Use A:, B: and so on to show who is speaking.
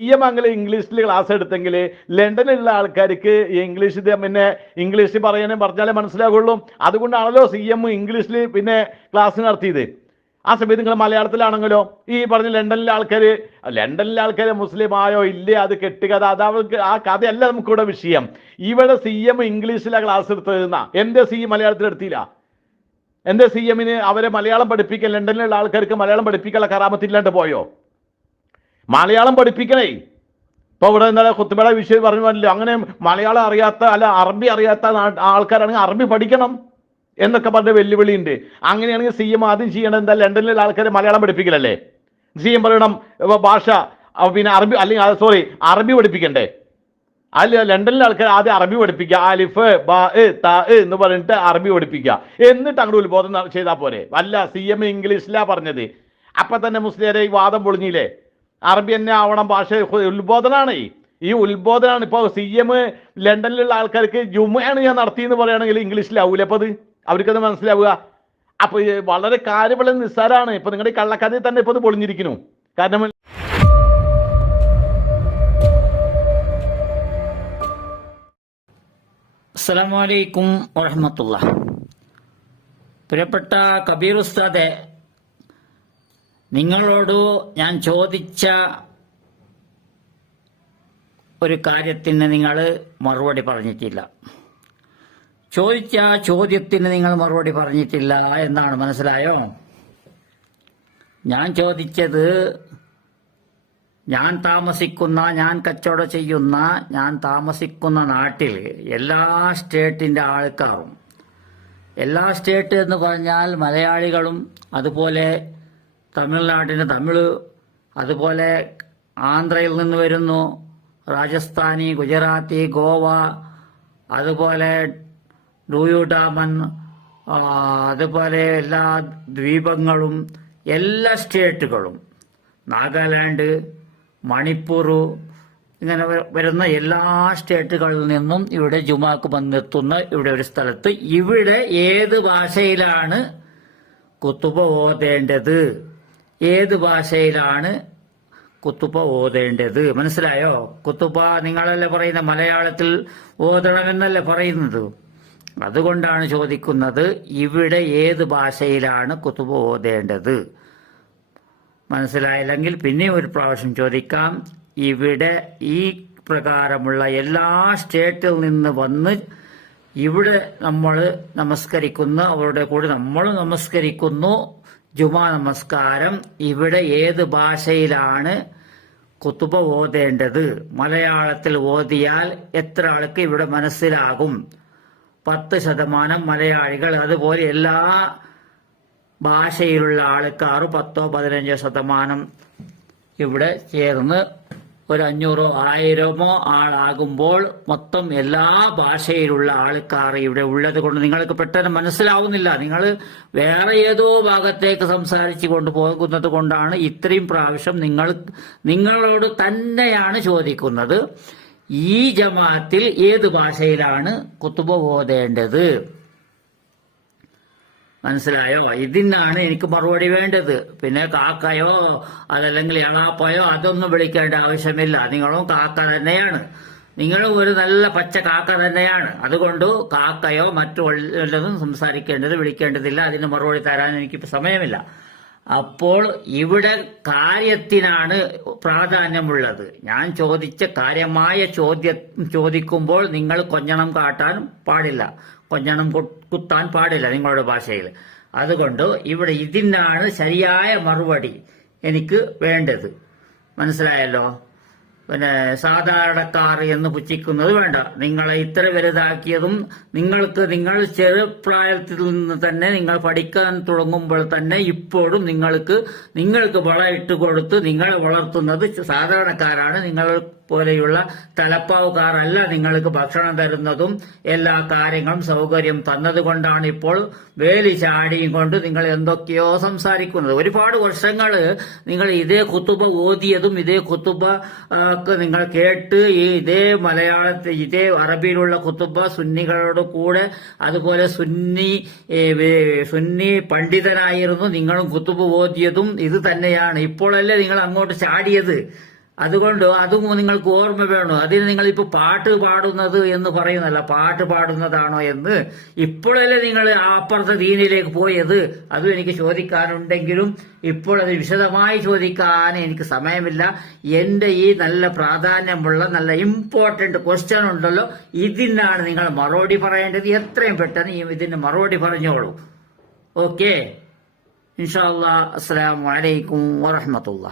A: ഈ മംഗലം ഇംഗ്ലീഷിൽ ക്ലാസ് എടുത്തെങ്കിൽ ലണ്ടനിലുള്ള ആൾക്കാർക്ക് ഇംഗ്ലീഷ് പിന്നെ ഇംഗ്ലീഷ് പറയാനും പറഞ്ഞാലേ മനസ്സിലാകുള്ളൂ അതുകൊണ്ടാണല്ലോ സി എം ഇംഗ്ലീഷിൽ പിന്നെ ക്ലാസ് നടത്തിയത്. ആ സമയത്ത് നിങ്ങൾ മലയാളത്തിലാണെങ്കിലോ ഈ പറഞ്ഞ ലണ്ടനിലെ ആൾക്കാർ ലണ്ടനിലെ ആൾക്കാർ മുസ്ലിം ആയോ ഇല്ലേ അത് കെട്ടുകഥ അത് അവർക്ക് ആ കഥയല്ല നമുക്കിവിടെ വിഷയം. ഇവിടെ സി എം ഇംഗ്ലീഷിലാണ് ക്ലാസ് എടുത്തതെന്നാ എന്റെ സി മലയാളത്തിൽ എടുത്തില്ല? എന്റെ സി എമ്മിന് അവരെ മലയാളം പഠിപ്പിക്കാൻ ലണ്ടനിലുള്ള ആൾക്കാർക്ക് മലയാളം പഠിപ്പിക്കാനുള്ള കറാമത്തില്ലാണ്ട് പോയോ? മലയാളം പഠിപ്പിക്കണേ. ഇപ്പോൾ ഇവിടെ എന്താ കുത്തുമേള വിഷയം പറഞ്ഞു പറഞ്ഞില്ല അങ്ങനെ മലയാളം അറിയാത്ത അല്ല അറബി അറിയാത്ത ആൾക്കാരാണെങ്കിൽ അറബി പഠിക്കണം എന്നൊക്കെ പറഞ്ഞ വെല്ലുവിളി ഉണ്ട് അങ്ങനെയാണെങ്കിൽ സി എം ആദ്യം ചെയ്യണം എന്താ? ലണ്ടനിലെ ആൾക്കാരെ മലയാളം പഠിപ്പിക്കലല്ലേ? സി എം പറയണം ഭാഷ പിന്നെ അറബി അല്ലെങ്കിൽ സോറി അറബി പഠിപ്പിക്കണ്ടേ? അല്ല ലണ്ടനിലെ ആൾക്കാർ ആദ്യം അറബി പഠിപ്പിക്കുക. അലിഫ് ബാ ത എന്ന് പറഞ്ഞിട്ട് അറബി പഠിപ്പിക്കുക. എന്നിട്ട് അങ്ങോട്ട് ഉത്ബോധനം ചെയ്താൽ പോരെ. അല്ല സി എം ഇംഗ്ലീഷിലാണ് പറഞ്ഞത്. അപ്പം തന്നെ മുസ്ലിരെ ഈ വാദം പൊളിഞ്ഞില്ലേ? അറബി തന്നെ ആവണം ഭാഷ ഉത്ബോധനാണ്. ഈ ഉത്ബോധനാണ്. ഇപ്പോൾ സി എം ലണ്ടനിലുള്ള ആൾക്കാർക്ക് ജുമയാണ് ഞാൻ നടത്തിയെന്ന് പറയുകയാണെങ്കിൽ ഇംഗ്ലീഷിലാവൂല അപ്പോൾ അത്? അവർക്കത് മനസ്സിലാവുക. അപ്പോൾ വളരെ കാര്യമുള്ള നിസ്സാരമാണ് ഇപ്പൊ നിങ്ങളുടെ കള്ളക്കഥയിൽ തന്നെ ഇപ്പോൾ ഇത് പൊളിഞ്ഞിരിക്കുന്നു. കാരണം
B: അസ്സലാമലൈക്കും വറഹമത്തുള്ള പ്രിയപ്പെട്ട കബീർ ഉസ്താദെ നിങ്ങളോട് ഞാൻ ചോദിച്ച ഒരു കാര്യത്തിന് നിങ്ങൾ മറുപടി പറഞ്ഞിട്ടില്ല. ചോദിച്ച ചോദ്യത്തിന് നിങ്ങൾ മറുപടി പറഞ്ഞിട്ടില്ല എന്നാണ് മനസ്സിലായോ? ഞാൻ ചോദിച്ചത് ഞാൻ താമസിക്കുന്ന ഞാൻ കച്ചവടം ചെയ്യുന്ന ഞാൻ താമസിക്കുന്ന നാട്ടിൽ എല്ലാ സ്റ്റേറ്റിന്റെ ആൾക്കാരും എല്ലാ സ്റ്റേറ്റ് എന്ന് പറഞ്ഞാൽ മലയാളികളും അതുപോലെ തമിഴ്നാട്ടിന് തമിഴ് അതുപോലെ ആന്ധ്രയിൽ നിന്ന് വരുന്നു രാജസ്ഥാനി ഗുജറാത്തി ഗോവ അതുപോലെ ഡൂയു ഡാമൻ അതുപോലെ എല്ലാ ദ്വീപങ്ങളും എല്ലാ സ്റ്റേറ്റുകളും നാഗാലാൻഡ് മണിപ്പൂർ ഇങ്ങനെ വരുന്ന എല്ലാ സ്റ്റേറ്റുകളിൽ നിന്നും ഇവിടെ ജുമാക്ക് വന്നെത്തുന്ന ഇവിടെ ഒരു സ്ഥലത്ത്. ഇവിടെ ഏത് ഭാഷയിലാണ് കുത്തുബ ഓതേണ്ടത്? ഏത് ഭാഷയിലാണ് കുത്തുപ്പ ഓതേണ്ടത്? മനസ്സിലായോ? കുത്തുപ്പ നിങ്ങളല്ലേ പറയുന്ന മലയാളത്തിൽ ഓതണമെന്നല്ലേ പറയുന്നത്? അതുകൊണ്ടാണ് ചോദിക്കുന്നത് ഇവിടെ ഏത് ഭാഷയിലാണ് കുത്തുബ ഓതേണ്ടത്? മനസ്സിലായില്ലെങ്കിൽ പിന്നെ ഒരു പ്രാവശ്യം ചോദിക്കാം. ഇവിടെ ഈ പ്രകാരമുള്ള എല്ലാ സ്റ്റേറ്റിൽ നിന്ന് വന്ന് ഇവിടെ നമ്മൾ നമസ്കരിക്കുന്നു അവരുടെ കൂടെ നമ്മൾ നമസ്കരിക്കുന്നു ജുമാ നമസ്കാരം ഇവിടെ ഏത് ഭാഷയിലാണ് കുത്തുബ ഓതേണ്ടത്? മലയാളത്തിൽ ഓതിയാൽ എത്ര ആൾക്ക് ഇവിടെ മനസ്സിലാകും? പത്ത് ശതമാനം മലയാളികൾ അതുപോലെ എല്ലാ ഭാഷയിലുള്ള ആൾക്കാർ പത്തോ പതിനഞ്ചോ ശതമാനം ഇവിടെ ചേർന്ന് ഒരു അഞ്ഞൂറോ ആയിരമോ ആളാകുമ്പോൾ മൊത്തം എല്ലാ ഭാഷയിലുള്ള ആൾക്കാർ ഇവിടെ ഉള്ളത് കൊണ്ട് നിങ്ങൾക്ക് പെട്ടെന്ന് മനസ്സിലാവുന്നില്ല. നിങ്ങൾ വേറെ ഏതോ ഭാഗത്തേക്ക് സംസാരിച്ചു കൊണ്ട് പോകുന്നത് കൊണ്ടാണ് ഇത്രയും പ്രാവശ്യം നിങ്ങൾ നിങ്ങളോട് തന്നെയാണ് ചോദിക്കുന്നത്. ഈ ജമാത്തിൽ ഏത് ഭാഷയിലാണ് കുത്തുബ ഓതേണ്ടത്? മനസ്സിലായോ? ഇതിനാണ് എനിക്ക് മറുപടി വേണ്ടത്. പിന്നെ കാക്കയോ അതല്ലെങ്കിൽ എളാപ്പയോ അതൊന്നും വിളിക്കേണ്ട ആവശ്യമില്ല. നിങ്ങളും കാക്ക തന്നെയാണ്. നിങ്ങളും ഒരു നല്ല പച്ച കാക്ക തന്നെയാണ്. അതുകൊണ്ട് കാക്കയോ മറ്റു വല്ലതും സംസാരിക്കേണ്ടത് വിളിക്കേണ്ടതില്ല. അതിന് മറുപടി തരാൻ എനിക്ക് സമയമില്ല. അപ്പോൾ ഇവിടെ കാര്യത്തിനാണ് പ്രാധാന്യമുള്ളത്. ഞാൻ ചോദിച്ച കാര്യമായ ചോദ്യം ചോദിക്കുമ്പോൾ നിങ്ങൾ കൊഞ്ഞണം കാട്ടാൻ പാടില്ല. കൊഞ്ഞണം കുത്താൻ പാടില്ല നിങ്ങളുടെ ഭാഷയിൽ. അതുകൊണ്ട് ഇവിടെ ഇതിനാണ് ശരിയായ മറുപടി എനിക്ക് വേണ്ടത്. മനസ്സിലായല്ലോ? പിന്നെ സാധാരണക്കാർ എന്ന് പുച്ഛിക്കുന്നത് വേണ്ട. നിങ്ങളെ ഇത്ര വലുതാക്കിയതും നിങ്ങൾക്ക് നിങ്ങൾ ചെറുപ്രായത്തിൽ നിന്ന് തന്നെ നിങ്ങൾ പഠിക്കാൻ തുടങ്ങുമ്പോൾ തന്നെ ഇപ്പോഴും നിങ്ങൾക്ക് നിങ്ങൾക്ക് വളമിട്ട് കൊടുത്ത് നിങ്ങളെ വളർത്തുന്നത് സാധാരണക്കാരാണ്. നിങ്ങൾ പോലെയുള്ള തലപ്പാവുകാരല്ല നിങ്ങൾക്ക് ഭക്ഷണം തരുന്നതും എല്ലാ കാര്യങ്ങളും സൗകര്യം തന്നതുകൊണ്ടാണ് ഇപ്പോൾ വേലി ചാടിയും കൊണ്ട് നിങ്ങൾ എന്തൊക്കെയോ സംസാരിക്കുന്നത്. ഒരുപാട് വർഷങ്ങൾ നിങ്ങൾ ഇതേ കുത്തുബ ഓതിയതും ഇതേ കുത്തുബ നിങ്ങൾ കേട്ട് ഈ ഇതേ മലയാളത്തിൽ ഇതേ അറബിയിലുള്ള കുത്തുബ സുന്നികളോട് കൂടെ അതുപോലെ സുന്നി സുന്നി പണ്ഡിതനായിരുന്നു. നിങ്ങളും കുത്തുബ ഓതിയതും ഇത് തന്നെയാണ്. ഇപ്പോഴല്ലേ നിങ്ങൾ അങ്ങോട്ട് ചാടിയത്? അതുകൊണ്ട്? അതും നിങ്ങൾക്ക് ഓർമ്മ വേണോ? അതിന് നിങ്ങൾ ഇപ്പൊ പാട്ട് പാടുന്നത് എന്ന് പറയുന്നല്ല പാട്ട് പാടുന്നതാണോ എന്ന് ഇപ്പോഴല്ലേ നിങ്ങൾ അപ്പുറത്തെ ദീനിലേക്ക് പോയത്? അതും എനിക്ക് ചോദിക്കാനുണ്ടെങ്കിലും ഇപ്പോൾ അത് വിശദമായി ചോദിക്കാൻ എനിക്ക് സമയമില്ല. എന്റെ ഈ നല്ല പ്രാധാന്യമുള്ള നല്ല ഇമ്പോർട്ടന്റ് ക്വസ്റ്റ്യൻ ഉണ്ടല്ലോ. ഇതിനാണ് നിങ്ങൾ മറുപടി പറയേണ്ടത്. എത്രയും പെട്ടെന്ന് ഇതിന് മറുപടി പറഞ്ഞോളൂ. ഓക്കെ ഇൻഷാ അല്ലാ അസ്സലാമു അലൈക്കും വറഹ്മത്തുള്ളാഹി.